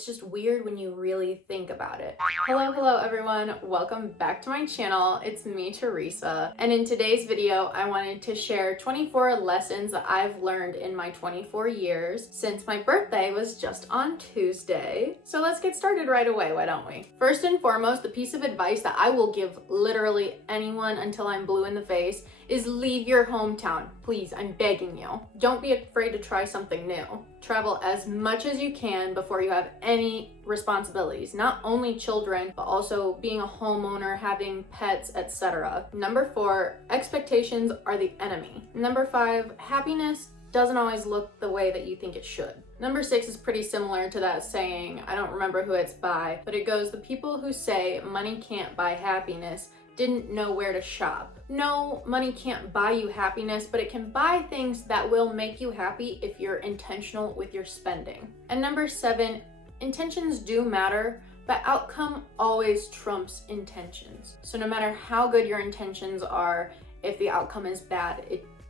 it's just weird when you really think about it. Hello everyone, welcome back to my channel. It's me, Teresa, and in today's video I wanted to share 24 lessons that I've learned in my 24 years since my birthday was just on Tuesday. So let's get started right away, why don't we? First and foremost, the piece of advice that I will give literally anyone until I'm blue in the face is leave your hometown. Please, I'm begging you. Don't be afraid to try something new. Travel as much as you can before you have any responsibilities, not only children, but also being a homeowner, having pets, etc. Number 4, expectations are the enemy. Number 5, happiness doesn't always look the way that you think it should. Number 6 is pretty similar to that saying. I don't remember who it's by, but it goes, the people who say money can't buy happiness didn't know where to shop. No, money can't buy you happiness, but it can buy things that will make you happy if you're intentional with your spending. And number 7, intentions do matter, but outcome always trumps intentions. So no matter how good your intentions are, if the outcome is bad,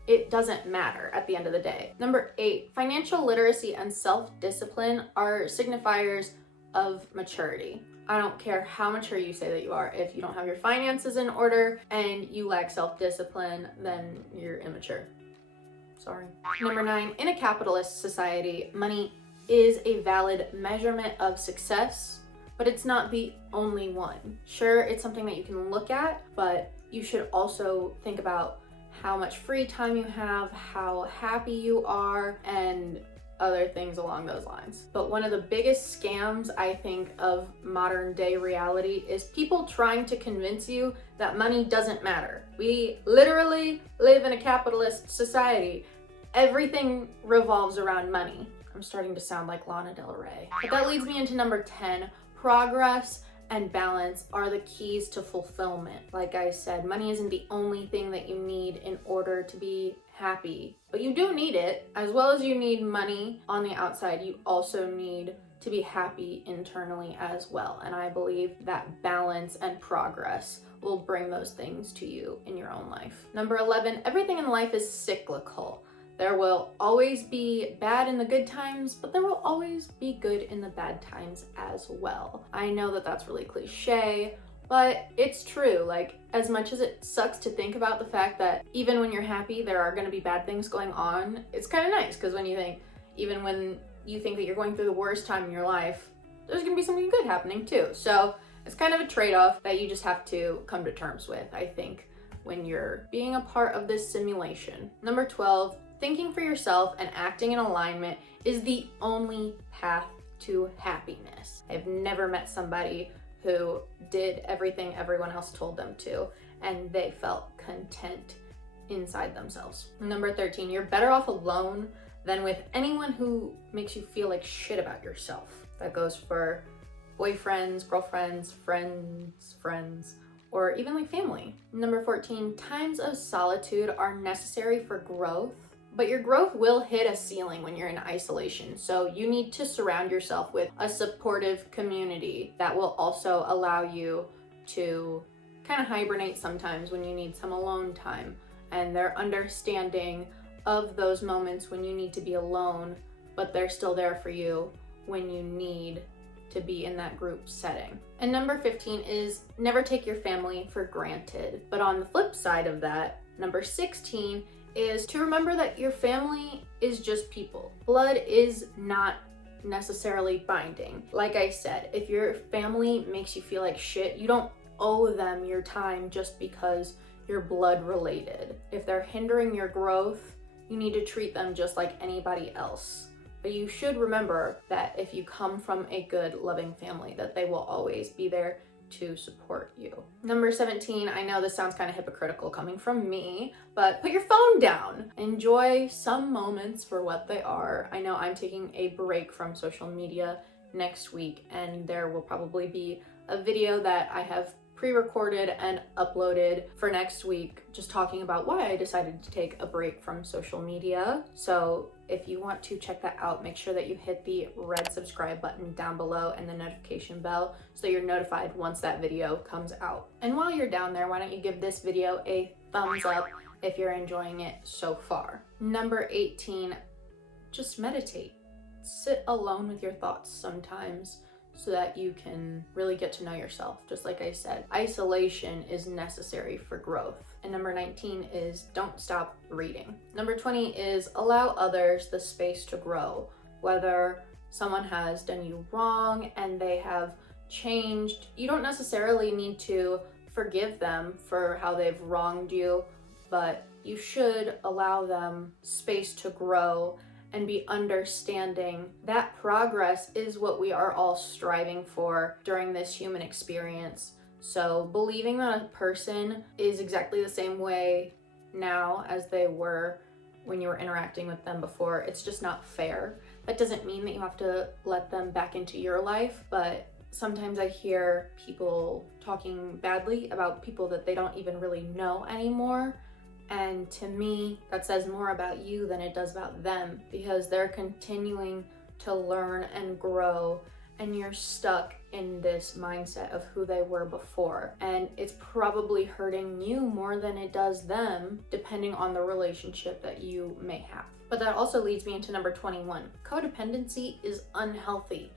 it doesn't matter at the end of the day. Number 8, financial literacy and self-discipline are signifiers of maturity. I don't care how mature you say that you are. If you don't have your finances in order and you lack self-discipline, then you're immature. Sorry. Number 9, in a capitalist society, money is a valid measurement of success, but it's not the only one. Sure, it's something that you can look at, but you should also think about how much free time you have, how happy you are, and other things along those lines. But one of the biggest scams, I think, of modern day reality is people trying to convince you that money doesn't matter. We literally live in a capitalist society. Everything revolves around money. I'm starting to sound like Lana Del Rey. But that leads me into number 10, progress and balance are the keys to fulfillment. Like I said, money isn't the only thing that you need in order to be happy, but you do need it. As well as you need money on the outside, you also need to be happy internally as well. And I believe that balance and progress will bring those things to you in your own life. Number 11, everything in life is cyclical. There will always be bad in the good times, but there will always be good in the bad times as well. I know that that's really cliche, but it's true. Like, as much as it sucks to think about the fact that even when you're happy, there are gonna be bad things going on, it's kind of nice, because when you think, even when you think that you're going through the worst time in your life, there's gonna be something good happening too. So it's kind of a trade-off that you just have to come to terms with, I think, when you're being a part of this simulation. Number 12, thinking for yourself and acting in alignment is the only path to happiness. I've never met somebody who did everything everyone else told them to, and they felt content inside themselves. Number 13, you're better off alone than with anyone who makes you feel like shit about yourself. That goes for boyfriends, girlfriends, friends, or even like family. Number 14, times of solitude are necessary for growth, but your growth will hit a ceiling when you're in isolation. So you need to surround yourself with a supportive community that will also allow you to kind of hibernate sometimes when you need some alone time. And they're understanding of those moments when you need to be alone, but they're still there for you when you need to be in that group setting. And number 15 is never take your family for granted. But on the flip side of that, number 16 is to remember that your family is just people. Blood is not necessarily binding. Like I said, if your family makes you feel like shit, you don't owe them your time just because you're blood related. If they're hindering your growth, you need to treat them just like anybody else. But you should remember that if you come from a good, loving family, that they will always be there to support you. Number 17, I know this sounds kind of hypocritical coming from me, but put your phone down. Enjoy some moments for what they are. I know I'm taking a break from social media next week, and there will probably be a video that I have pre-recorded and uploaded for next week, just talking about why I decided to take a break from social media. So if you want to check that out, make sure that you hit the red subscribe button down below and the notification bell so that you're notified once that video comes out. And while you're down there, why don't you give this video a thumbs up if you're enjoying it so far. Number 18, just meditate. sit alone with your thoughts sometimes so that you can really get to know yourself. Just like I said, isolation is necessary for growth. And number 19 is don't stop reading. Number 20 is allow others the space to grow. Whether someone has done you wrong and they have changed, you don't necessarily need to forgive them for how they've wronged you, but you should allow them space to grow and be understanding. That progress is what we are all striving for during this human experience. So believing that a person is exactly the same way now as they were when you were interacting with them before, it's just not fair. That doesn't mean that you have to let them back into your life, but sometimes I hear people talking badly about people that they don't even really know anymore. And to me, that says more about you than it does about them, because they're continuing to learn and grow, and you're stuck in this mindset of who they were before. And it's probably hurting you more than it does them, depending on the relationship that you may have. But that also leads me into number 21. Codependency is unhealthy.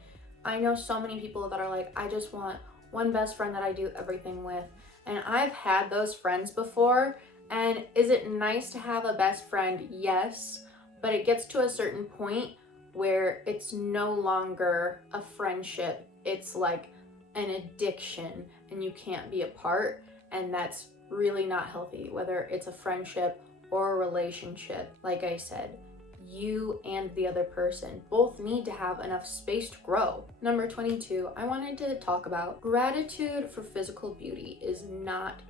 I know so many people that are like, I just want one best friend that I do everything with. And I've had those friends before. And is it nice to have a best friend? Yes, but it gets to a certain point where it's no longer a friendship. It's like an addiction and you can't be apart, and that's really not healthy, whether it's a friendship or a relationship. Like I said, you and the other person both need to have enough space to grow. Number 22, I wanted to talk about gratitude for physical beauty is not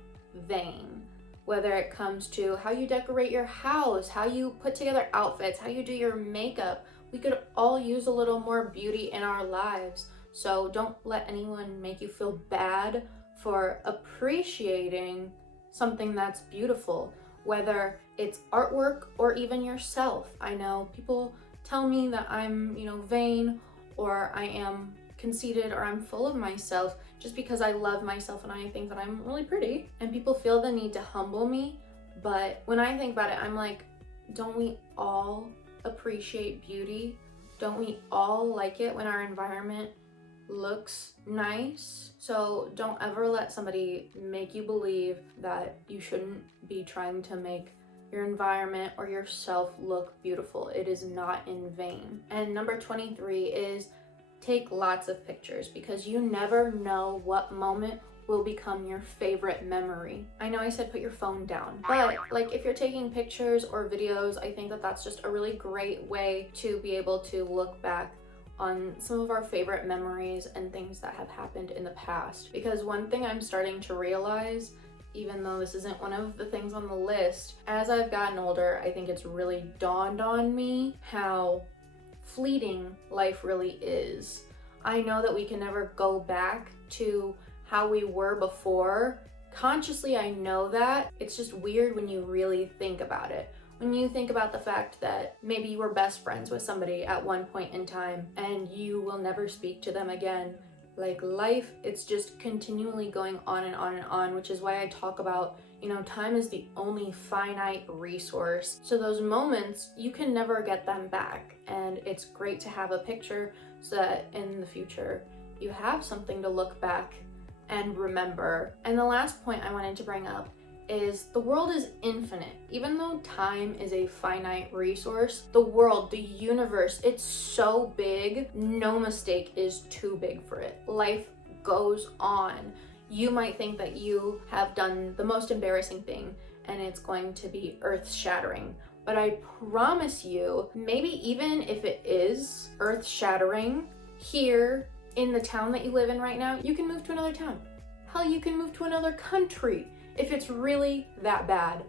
vain. Whether it comes to how you decorate your house, how you put together outfits, how you do your makeup, we could all use a little more beauty in our lives. So don't let anyone make you feel bad for appreciating something that's beautiful, whether it's artwork or even yourself. I know people tell me that I'm, vain, or I am conceited, or I'm full of myself just because I love myself and I think that I'm really pretty, and people feel the need to humble me. But when I think about it, I'm like, don't we all appreciate beauty? Don't we all like it when our environment looks nice? So don't ever let somebody make you believe that you shouldn't be trying to make your environment or yourself look beautiful. It is not in vain. And number 23 is take lots of pictures, because you never know what moment will become your favorite memory. I know I said put your phone down, but like if you're taking pictures or videos, I think that that's just a really great way to be able to look back on some of our favorite memories and things that have happened in the past. Because one thing I'm starting to realize, even though this isn't one of the things on the list, as I've gotten older, I think it's really dawned on me how fleeting life really is. I know that we can never go back to how we were before. Consciously, I know that. It's just weird when you really think about it. When you think about the fact that maybe you were best friends with somebody at one point in time and you will never speak to them again. Like life, it's just continually going on and on and on, which is why I talk about, time is the only finite resource. So those moments, you can never get them back. And it's great to have a picture so that in the future, you have something to look back and remember. And the last point I wanted to bring up is the world is infinite. Even though time is a finite resource, the world, the universe, it's so big, no mistake is too big for it. Life goes on. You might think that you have done the most embarrassing thing and it's going to be earth-shattering, but I promise you, maybe even if it is earth-shattering, here in the town that you live in right now, you can move to another town. Hell, you can move to another country if it's really that bad.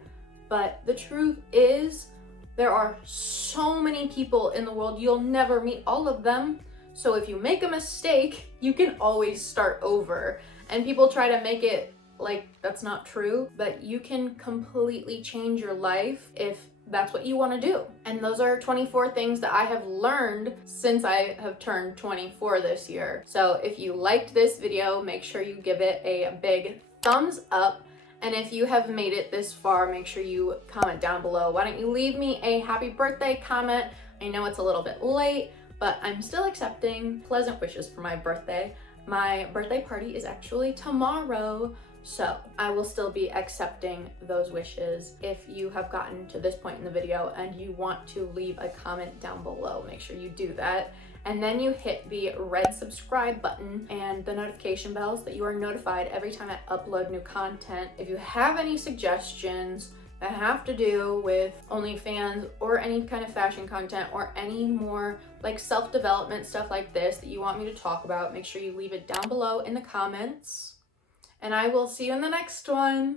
But the truth is, there are so many people in the world, you'll never meet all of them. So if you make a mistake, you can always start over. And people try to make it like that's not true, but you can completely change your life if that's what you want to do. And those are 24 things that I have learned since I have turned 24 this year. So if you liked this video, make sure you give it a big thumbs up. And if you have made it this far, make sure you comment down below. Why don't you leave me a happy birthday comment? I know it's a little bit late, but I'm still accepting pleasant wishes for my birthday. My birthday party is actually tomorrow, so I will still be accepting those wishes. If you have gotten to this point in the video and you want to leave a comment down below, make sure you do that. And then you hit the red subscribe button and the notification bells that you are notified every time I upload new content. If you have any suggestions that have to do with OnlyFans or any kind of fashion content or any more like self-development stuff like this that you want me to talk about, make sure you leave it down below in the comments. And I will see you in the next one.